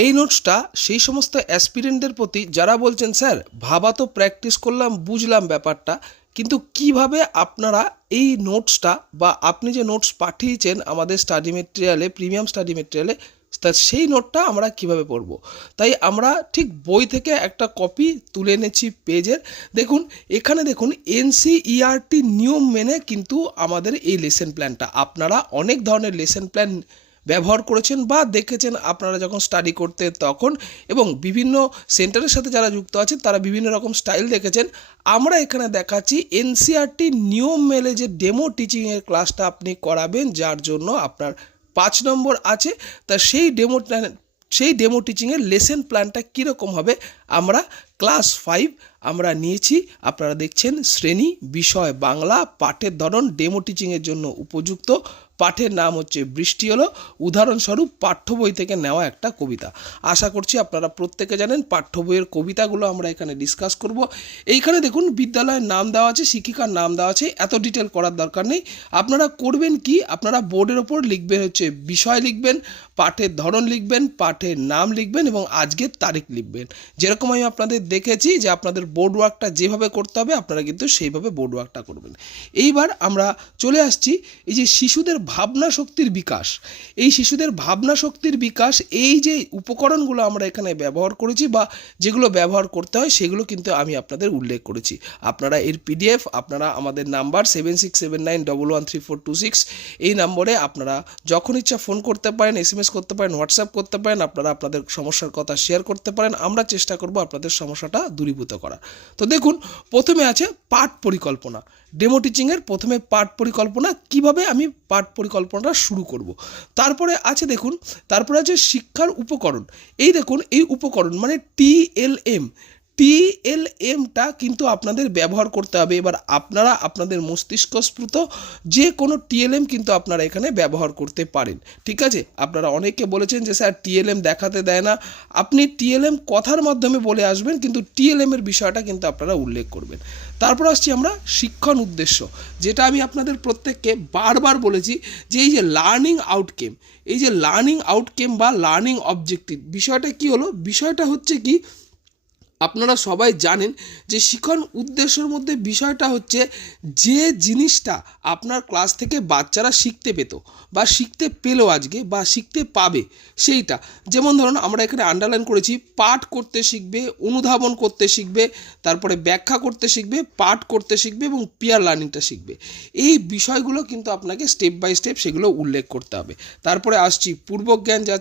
এই নোটসটা সেই সমস্ত অ্যাসপিরেন্টদের প্রতি যারা বলছেন, স্যার, ভাবা তো প্র্যাকটিস করলাম, বুঝলাম ব্যাপারটা, কিন্তু কীভাবে আপনারা এই নোটসটা বা আপনি যে নোটস পাঠিয়েছেন আমাদের স্টাডি মেটেরিয়ালে প্রিমিয়াম স্টাডি মেটেরিয়ালে তা সেই নোটটা আমরা কীভাবে পড়ব? তাই আমরা ঠিক বই থেকে একটা কপি তুলে এনেছি পেজের। দেখুন, এখানে দেখুন এনসিইআরটি নিয়ম মেনে কিন্তু আমাদের এই লেসন প্ল্যানটা আপনারা অনেক ধরনের লেসন প্ল্যান ব্যবহার করেছেন বা দেখেছেন আপনারা যখন স্টাডি করতে তখন এবং বিভিন্ন সেন্টারের সাথে যারা যুক্ত আছেন, তারা বিভিন্ন রকম স্টাইল দেখেছেন। আমরা এখানে দেখাচ্ছি এনসিআরটি নিয়ম মেলে যে ডেমো টিচিংয়ের ক্লাসটা আপনি করাবেন, যার জন্য আপনার পাঁচ নম্বর আছে। তা সেই ডেমো সেই ডেমো টিচিংয়ের লেসেন প্ল্যানটা কীরকম হবে আমরা ক্লাস ফাইভ আমরা নিয়েছি। আপনারা দেখছেন শ্রেণি বিষয় বাংলা পাঠের ধরন ডেমো টিচিংয়ের জন্য উপযুক্ত। পাঠের নাম হচ্ছে বৃষ্টি হলো। উদাহরণস্বরূপ পাঠ্য বই থেকে নেওয়া একটা কবিতা। আশা করছি আপনারা প্রত্যেকে জানেন পাঠ্য বইয়ের কবিতাগুলো আমরা এখানে ডিসকাস করব। এইখানে দেখুন বিদ্যালয়ের নাম দেওয়া আছে, শিক্ষিকার নাম দেওয়া আছে। এত ডিটেল করার দরকার নেই। আপনারা করবেন কি? আপনারা বোর্ডের ওপর লিখবেন হচ্ছে বিষয় লিখবেন, পাঠের ধরন লিখবেন, পাঠের নাম লিখবেন এবং আজকের তারিখ লিখবেন। যেরকম আমি আপনাদের দেখেছি যে আপনাদের বোর্ড ওয়ার্কটা যেভাবে করতে হবে, আপনারা কিন্তু সেইভাবে বোর্ড ওয়ার্কটা করবেন। এইবার আমরা চলে আসছি, এই যে শিশুদের ভাবনা শক্তির বিকাশ। এই শিশুদের ভাবনা শক্তির বিকাশ, এই যে উপকরণগুলো আমরা এখানে ব্যবহার করেছি বা যেগুলো ব্যবহার করতে হয়, সেগুলো কিন্তু আমি আপনাদের উল্লেখ করেছি। আপনারা এর পিডিএফ আপনারা আমাদের number seven six seven nine double one three four two six এই নম্বরে আপনারা যখন ইচ্ছা ফোন করতে পারেন এস করতে পারেন হোয়াটসঅ্যাপ করতে পারেন, আপনারা আপনাদের সমস্যার কথা শেয়ার করতে পারেন। আমরা চেষ্টা করব, আপনাদের সমস্যাটা দূরীভূত করা। তো দেখুন, প্রথমে আছে পাঠ পরিকল্পনা। ডেমো টিচিংয়ের প্রথমে পাঠ পরিকল্পনা, কীভাবে আমি পাঠ পরিকল্পনাটা শুরু করব। তারপরে আছে দেখুন, তারপরে আছে শিক্ষার উপকরণ। এই দেখুন, এই উপকরণ মানে টিএলএম টিএলএমটা কিন্তু আপনাদের ব্যবহার করতে হবে। এবার আপনারা আপনাদের মস্তিষ্কস্ফূর্ত যে কোনো টিএলএম কিন্তু আপনারা এখানে ব্যবহার করতে পারেন। ঠিক আছে? আপনারা অনেকে বলেছেন যে, স্যার টিএলএম দেখাতে দেয় না। আপনি টিএলএম কথার মাধ্যমে বলে আসবেন, কিন্তু টিএলএম এর বিষয়টা কিন্তু আপনারা উল্লেখ করবেন। তারপর আসছি আমরা শিক্ষণ উদ্দেশ্য, যেটা আমি আপনাদের প্রত্যেককে বারবার বলেছি যে, এই যে লার্নিং আউটকেম, এই যে লার্নিং আউটকেম বা লার্নিং অবজেক্টিভ, বিষয়টা কি হলো? বিষয়টা হচ্ছে কি আপনারা সবাই জানেন যে শিখন উদ্দেশ্যের মধ্যে বিষয়টা হচ্ছে যে জিনিসটা আপনার ক্লাস থেকে বাচ্চারা শিখতে পেত বা শিখতে পেল আজকে বা শিখতে পাবে সেইটা। যেমন ধরুন আমরা এখানে আন্ডারলাইন করেছি, পাঠ করতে শিখবে, অনুধাবন করতে শিখবে, তারপরে ব্যাখ্যা করতে শিখবে, পাঠ করতে শিখবে এবং পিয়ার লার্নিংটা শিখবে। এই বিষয়গুলো কিন্তু আপনাকে স্টেপ বাই স্টেপ সেগুলো উল্লেখ করতে হবে। তারপরে আসছি, পূর্বজ্ঞান যা